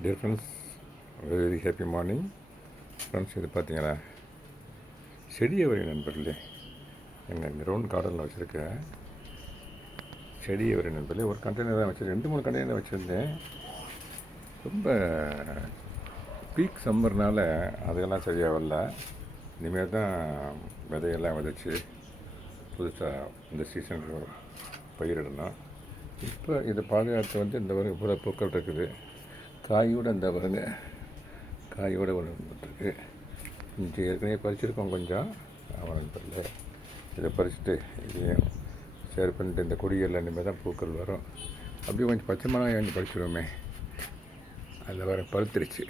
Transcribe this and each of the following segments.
Dear friends, very happy morning friends. இது பார்த்தீங்களா, செடி அவரை நண்பர்களே, எங்கள் கிரவுண்ட் கார்டனில் வச்சுருக்கேன் செடி அவரை நண்பர்களே. ஒரு கண்டெய்னர் தான் வச்சுருக்கேன், 2-3 கண்டெய்னர் வச்சுருந்தேன். ரொம்ப பீக் சம்மர்னால் அதெல்லாம் சரியாக வரல. இனிமேல் தான் விதையெல்லாம் விதைச்சி புதுசாக இந்த சீசனுக்கு பயிரிடணும். இப்போ இதை பாதுகாத்து இந்த வரை பூரா பூக்கள் இருக்குது. காயோடு இந்த வருங்க, காயோடு ஒன்று வந்துருக்கு. இன்றைக்கி ஏற்கனவே பறிச்சிருக்கோம் கொஞ்சம். அவனுக்கு தெரியல, இதை பறிச்சுட்டு இதையும் ஷேர் பண்ணிட்டு இந்த கொடிகளில் இனிமேல் தான் பூக்கள் வரும். அப்படியே கொஞ்சம் பச்சை மிளகாய் வாங்கி பறிச்சிடுவோமே, அதில் வர பழுத்துருச்சு.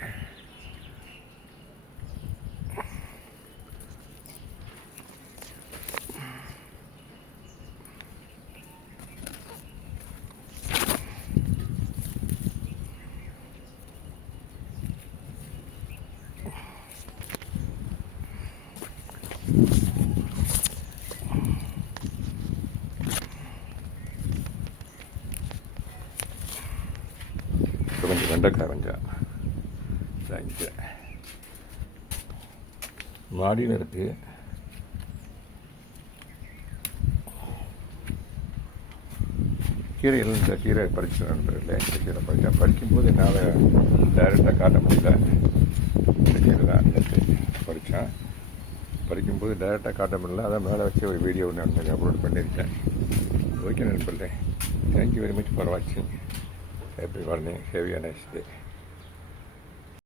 கொஞ்சம் வெண்டைக்காய் கொஞ்சம் இங்கே மாடின்னு இருக்குது. கீரைகள் இந்த கீரை பறிச்சு நண்பர்களே, இந்த கீரை பறிக்கும்போது என்னால் டைரெக்டாக காட்ட முடியல. இந்த கீரை தான் பறித்தேன். பறிக்கும்போது டைரெக்டாக காட்ட முடியல, அதான் மேலே வச்சு ஒரு வீடியோ ஒன்று அப்லோட் பண்ணியிருக்கேன். ஓகே நண்பர்களே, தேங்க்யூ வெரி மச் ஃபார் வாட்சிங். Happy morning, have a nice day.